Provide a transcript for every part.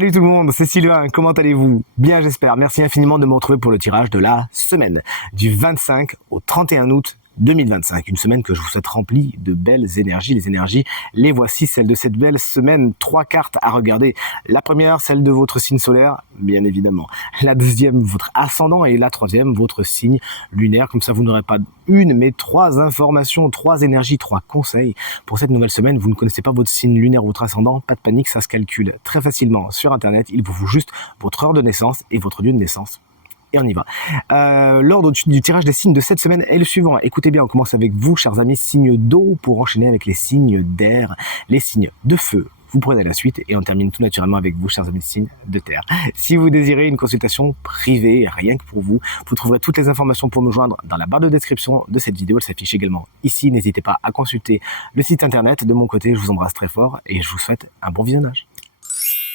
Salut tout le monde, c'est Sylvain, comment allez-vous? Bien j'espère, merci infiniment de me retrouver pour le tirage de la semaine du 25 au 31 août 2025, une semaine que je vous souhaite remplie de belles énergies. Les énergies, les voici, celles de cette belle semaine. 3 cartes à regarder. La première, celle de votre signe solaire, bien évidemment. La deuxième, votre ascendant. Et la troisième, votre signe lunaire. Comme ça, vous n'aurez pas une, mais 3 informations, 3 énergies, 3 conseils. Pour cette nouvelle semaine, vous ne connaissez pas votre signe lunaire ou votre ascendant, pas de panique, ça se calcule très facilement sur Internet. Il vous faut juste votre heure de naissance et votre lieu de naissance. Et on y va. L'ordre du tirage des signes de cette semaine est le suivant. Écoutez bien, on commence avec vous, chers amis, signes d'eau, pour enchaîner avec les signes d'air, les signes de feu. Vous prenez la suite et on termine tout naturellement avec vous, chers amis, signes de terre. Si vous désirez une consultation privée, rien que pour vous, vous trouverez toutes les informations pour nous joindre dans la barre de description de cette vidéo. Elle s'affiche également ici. N'hésitez pas à consulter le site internet. De mon côté, je vous embrasse très fort et je vous souhaite un bon visionnage.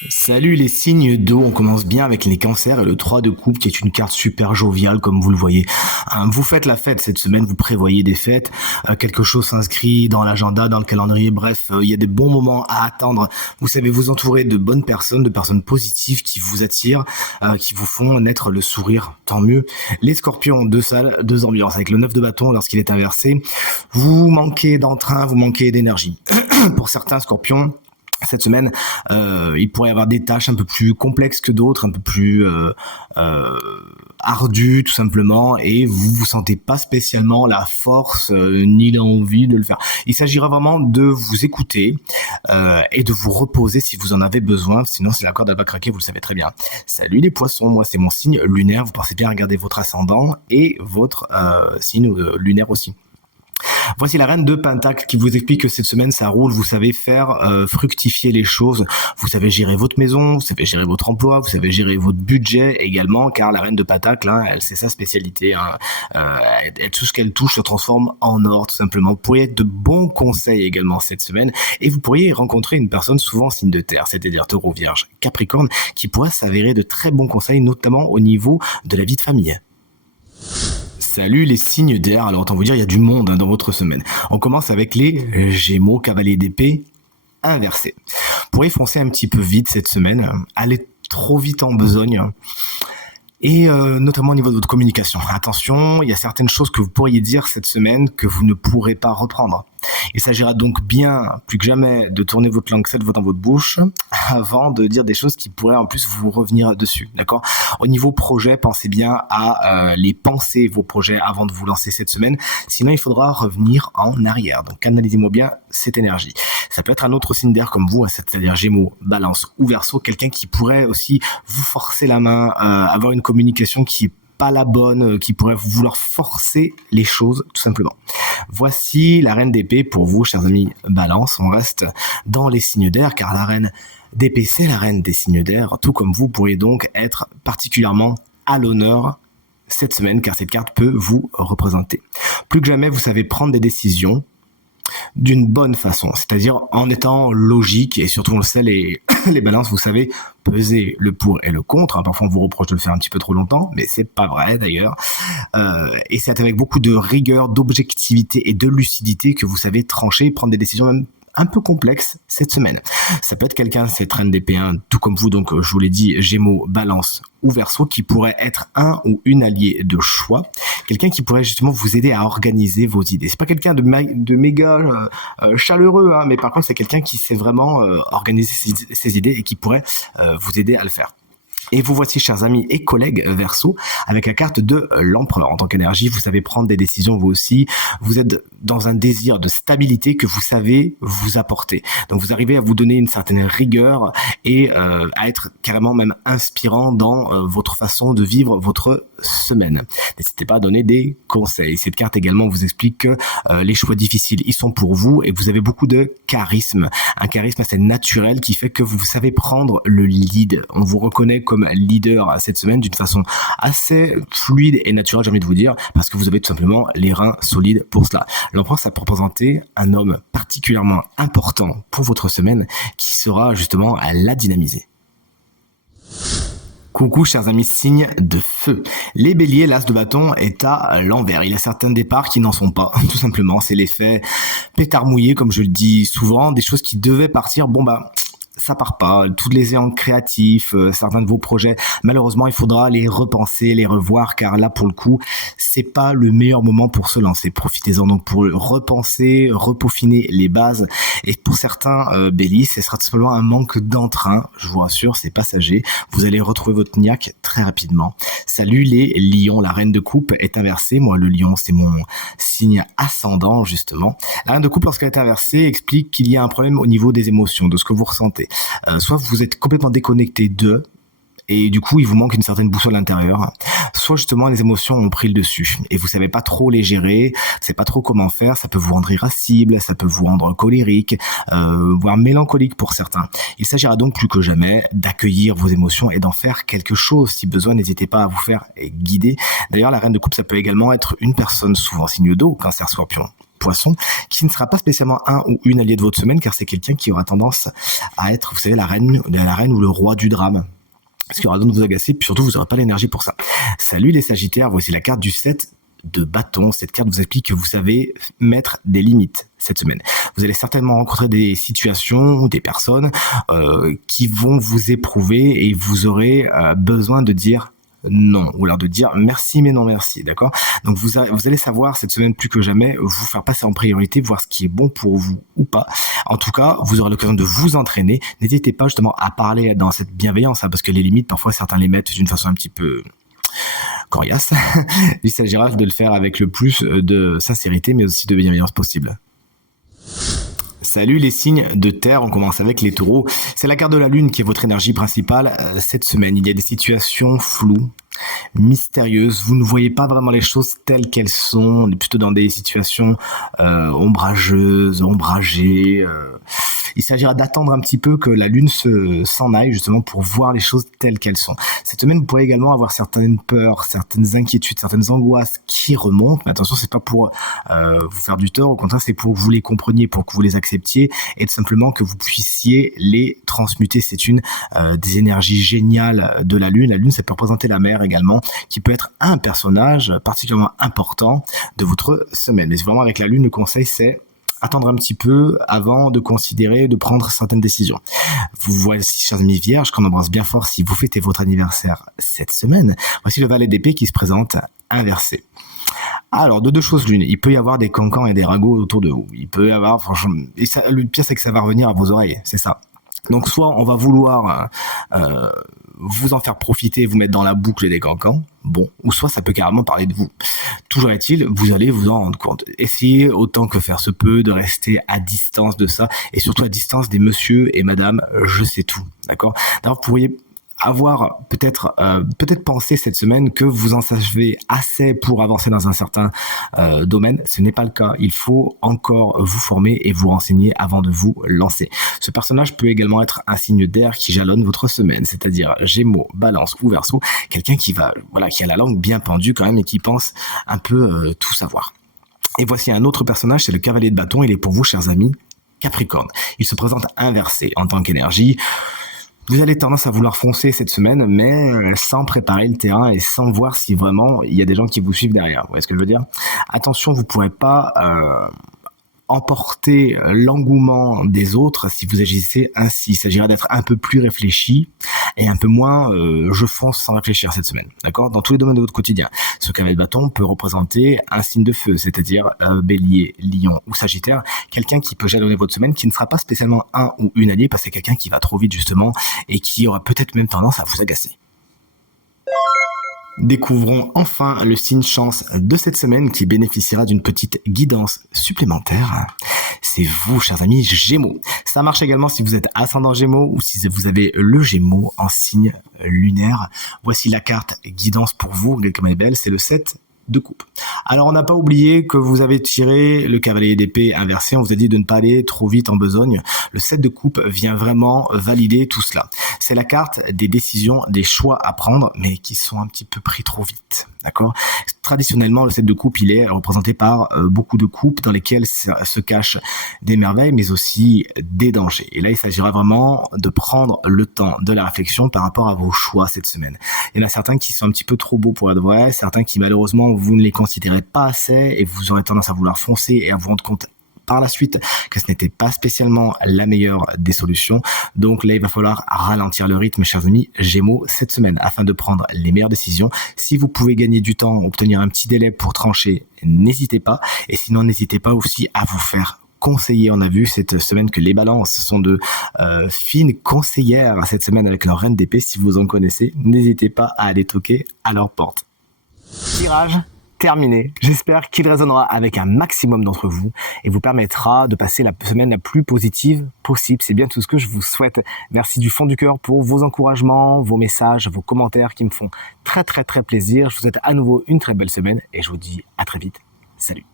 Salut les signes d'eau, on commence bien avec les cancers et le 3 de coupe qui est une carte super joviale comme vous le voyez. Vous faites la fête cette semaine, vous prévoyez des fêtes, quelque chose s'inscrit dans l'agenda, dans le calendrier, bref, il y a des bons moments à attendre. Vous savez vous entourer de bonnes personnes, de personnes positives qui vous attirent, qui vous font naître le sourire, tant mieux. Les scorpions, 2 salles, 2 ambiances. Avec le 9 de bâton lorsqu'il est inversé, vous manquez d'entrain, vous manquez d'énergie. Pour certains scorpions, cette semaine, il pourrait y avoir des tâches un peu plus complexes que d'autres, un peu plus ardues tout simplement, et vous sentez pas spécialement la force ni l'envie de le faire. Il s'agira vraiment de vous écouter et de vous reposer si vous en avez besoin, sinon si la corde elle va craquer, vous le savez très bien. Salut les poissons, moi c'est mon signe lunaire, vous pensez bien regarder votre ascendant et votre signe lunaire aussi. Voici la reine de Pentacle qui vous explique que cette semaine ça roule, vous savez faire fructifier les choses, vous savez gérer votre maison, vous savez gérer votre emploi, vous savez gérer votre budget également, car la reine de Pentacle, elle c'est sa spécialité, tout ce qu'elle touche se transforme en or tout simplement. Vous pourriez être de bons conseils également cette semaine et vous pourriez rencontrer une personne souvent signe de terre, c'est-à-dire Taureau, Vierge, Capricorne, qui pourrait s'avérer de très bons conseils, notamment au niveau de la vie de famille. Salut les signes d'air, alors autant vous dire il y a du monde dans votre semaine. On commence avec les Gémeaux, cavalier d'épée inversé. Vous pourrez foncer un petit peu vite cette semaine, aller trop vite en besogne. Et notamment au niveau de votre communication. Attention, il y a certaines choses que vous pourriez dire cette semaine que vous ne pourrez pas reprendre. Il s'agira donc bien, plus que jamais, de tourner votre langue cette fois dans votre bouche avant de dire des choses qui pourraient en plus vous revenir dessus, d'accord? Au niveau projet, pensez bien à les penser, vos projets, avant de vous lancer cette semaine. Sinon, il faudra revenir en arrière. Donc, canalisez-moi bien cette énergie. Ça peut être un autre signe d'air comme vous, c'est-à-dire Gémeaux, Balance ou Verseau, quelqu'un qui pourrait aussi vous forcer la main, avoir une communication qui est pas la bonne, qui pourrait vouloir forcer les choses tout simplement. Voici la reine d'épée pour vous, chers amis Balance. On reste dans les signes d'air car la reine d'épée c'est la reine des signes d'air. Tout comme vous pourriez donc être particulièrement à l'honneur cette semaine car cette carte peut vous représenter. Plus que jamais vous savez prendre des décisions d'une bonne façon, c'est-à-dire en étant logique et surtout on le sait les balances, vous savez peser le pour et le contre, parfois on vous reproche de le faire un petit peu trop longtemps, mais c'est pas vrai d'ailleurs, et c'est avec beaucoup de rigueur, d'objectivité et de lucidité que vous savez trancher, prendre des décisions même un peu complexe cette semaine. Ça peut être quelqu'un, cette reine d'épée, tout comme vous, donc je vous l'ai dit, Gémeaux, Balance ou Verseau, qui pourrait être un ou une alliée de choix, quelqu'un qui pourrait justement vous aider à organiser vos idées. C'est pas quelqu'un de méga chaleureux, mais par contre c'est quelqu'un qui sait vraiment organiser ses idées et qui pourrait vous aider à le faire. Et vous voici, chers amis et collègues Verseau, avec la carte de l'empereur. En tant qu'énergie, vous savez prendre des décisions vous aussi. Vous êtes dans un désir de stabilité que vous savez vous apporter. Donc vous arrivez à vous donner une certaine rigueur et à être carrément même inspirant dans votre façon de vivre votre semaine. N'hésitez pas à donner des conseils. Cette carte également vous explique que les choix difficiles, ils sont pour vous et vous avez beaucoup de charisme. Un charisme assez naturel qui fait que vous savez prendre le lead. On vous reconnaît comme leader cette semaine d'une façon assez fluide et naturelle, j'ai envie de vous dire, parce que vous avez tout simplement les reins solides pour cela. L'empereur, ça peut représenter un homme particulièrement important pour votre semaine qui sera justement à la dynamiser. Coucou chers amis signes de feu. Les béliers, l'as de bâton est à l'envers. Il y a certains départs qui n'en sont pas, tout simplement. C'est l'effet pétard mouillé, comme je le dis souvent, des choses qui devaient partir. ça part pas. Tous les éléments créatifs, certains de vos projets, malheureusement, il faudra les repenser, les revoir, car là, pour le coup, c'est pas le meilleur moment pour se lancer. Profitez-en donc pour repenser, repeaufiner les bases. Et pour certains, Bélier, ce sera tout simplement un manque d'entrain. Je vous rassure, c'est passager. Vous allez retrouver votre niaque très rapidement. Salut les lions, la reine de coupe est inversée. Moi, le lion, c'est mon signe ascendant, justement. La reine de coupe, lorsqu'elle est inversée, explique qu'il y a un problème au niveau des émotions, de ce que vous ressentez. Soit vous êtes complètement déconnecté d'eux, et du coup, il vous manque une certaine boussole intérieure. Soit justement, les émotions ont pris le dessus et vous savez pas trop les gérer, vous savez pas trop comment faire. Ça peut vous rendre irascible, ça peut vous rendre colérique, voire mélancolique pour certains. Il s'agira donc plus que jamais d'accueillir vos émotions et d'en faire quelque chose. Si besoin, n'hésitez pas à vous faire guider. D'ailleurs, la reine de coupe, ça peut également être une personne souvent signe d'eau, Cancer, Scorpion, Poisson, qui ne sera pas spécialement un ou une alliée de votre semaine, car c'est quelqu'un qui aura tendance à être, vous savez, la reine ou le roi du drame. Ce qui aura donc de vous agacer, puis surtout, vous n'aurez pas l'énergie pour ça. Salut les Sagittaires, voici la carte du 7 de bâton. Cette carte vous explique que vous savez mettre des limites cette semaine. Vous allez certainement rencontrer des situations ou des personnes qui vont vous éprouver et vous aurez besoin de dire non, ou alors de dire merci mais non merci, d'accord? Donc vous allez savoir cette semaine plus que jamais vous faire passer en priorité, voir ce qui est bon pour vous ou pas. En tout cas, vous aurez l'occasion de vous entraîner. N'hésitez pas justement à parler dans cette bienveillance, parce que les limites, parfois certains les mettent d'une façon un petit peu coriace. Il s'agira de le faire avec le plus de sincérité, mais aussi de bienveillance possible. Salut les signes de terre, on commence avec les taureaux. C'est la carte de la lune qui est votre énergie principale cette semaine. Il y a des situations floues, mystérieuses. Vous ne voyez pas vraiment les choses telles qu'elles sont. On est plutôt dans des situations ombrageuses, ombragées. Il s'agira d'attendre un petit peu que la lune s'en aille justement pour voir les choses telles qu'elles sont. Cette semaine, vous pourrez également avoir certaines peurs, certaines inquiétudes, certaines angoisses qui remontent. Mais attention, c'est pas pour vous faire du tort. Au contraire, c'est pour que vous les compreniez, pour que vous les acceptiez et tout simplement que vous puissiez les transmuter. C'est une des énergies géniales de la lune. La lune, ça peut représenter la mer également, qui peut être un personnage particulièrement important de votre semaine. Mais vraiment avec la lune, le conseil, c'est attendre un petit peu avant de considérer, de prendre certaines décisions. Vous voici, chers amis vierges, qu'on embrasse bien fort si vous fêtez votre anniversaire cette semaine. Voici le valet d'épée qui se présente inversé. Alors, de deux choses l'une, il peut y avoir des cancans et des ragots autour de vous. Il peut y avoir, franchement, et ça, le pire c'est que ça va revenir à vos oreilles, c'est ça. Donc soit on va vouloir vous en faire profiter, vous mettre dans la boucle des cancans, bon, ou soit ça peut carrément parler de vous. Toujours est-il, vous allez vous en rendre compte. Essayez autant que faire se peut de rester à distance de ça, et surtout à distance des monsieur et madame je sais tout, d'accord? D'ailleurs, vous pourriez avoir peut-être pensé cette semaine que vous en savez assez pour avancer dans un certain domaine. Ce n'est pas le cas. Il faut encore vous former et vous renseigner avant de vous lancer. Ce personnage peut également être un signe d'air qui jalonne votre semaine, c'est-à-dire Gémeaux, Balance ou Verseau, quelqu'un qui a la langue bien pendue quand même et qui pense un peu tout savoir. Et voici un autre personnage, c'est le cavalier de bâton. Il est pour vous, chers amis, Capricorne. Il se présente inversé en tant qu'énergie. Vous avez tendance à vouloir foncer cette semaine, mais sans préparer le terrain et sans voir si vraiment il y a des gens qui vous suivent derrière. Vous voyez ce que je veux dire? Attention, vous ne pourrez pas emporter l'engouement des autres si vous agissez ainsi. Il s'agira d'être un peu plus réfléchi et un peu moins je fonce sans réfléchir cette semaine, d'accord? Dans tous les domaines de votre quotidien. Ce cavalier de bâton peut représenter un signe de feu, c'est-à-dire Bélier, Lion ou Sagittaire, quelqu'un qui peut jalonner votre semaine, qui ne sera pas spécialement un ou une alliée, parce que c'est quelqu'un qui va trop vite justement et qui aura peut-être même tendance à vous agacer. Découvrons enfin le signe chance de cette semaine qui bénéficiera d'une petite guidance supplémentaire. C'est vous, chers amis Gémeaux. Ça marche également si vous êtes ascendant Gémeaux ou si vous avez le Gémeaux en signe lunaire. Voici la carte guidance pour vous, regardez comme elle est belle, c'est le 7 de coupe. Alors on n'a pas oublié que vous avez tiré le cavalier d'épée inversé, on vous a dit de ne pas aller trop vite en besogne. Le 7 de coupe vient vraiment valider tout cela. C'est la carte des décisions, des choix à prendre, mais qui sont un petit peu pris trop vite. D'accord? Traditionnellement, le 7 de coupe, il est représenté par beaucoup de coupes dans lesquelles se cachent des merveilles, mais aussi des dangers. Et là, il s'agira vraiment de prendre le temps de la réflexion par rapport à vos choix cette semaine. Il y en a certains qui sont un petit peu trop beaux pour être vrais, certains qui malheureusement, vous ne les considérez pas assez et vous aurez tendance à vouloir foncer et à vous rendre compte par la suite que ce n'était pas spécialement la meilleure des solutions. Donc là, il va falloir ralentir le rythme, chers amis Gémeaux, cette semaine, afin de prendre les meilleures décisions. Si vous pouvez gagner du temps, obtenir un petit délai pour trancher, n'hésitez pas. Et sinon, n'hésitez pas aussi à vous faire conseiller. On a vu cette semaine que les balances sont de fines conseillères cette semaine avec leur reine d'épée. Si vous en connaissez, n'hésitez pas à aller toquer à leur porte. Tirage terminé. J'espère qu'il résonnera avec un maximum d'entre vous et vous permettra de passer la semaine la plus positive possible. C'est bien tout ce que je vous souhaite. Merci du fond du cœur pour vos encouragements, vos messages, vos commentaires qui me font très très très plaisir. Je vous souhaite à nouveau une très belle semaine et je vous dis à très vite. Salut.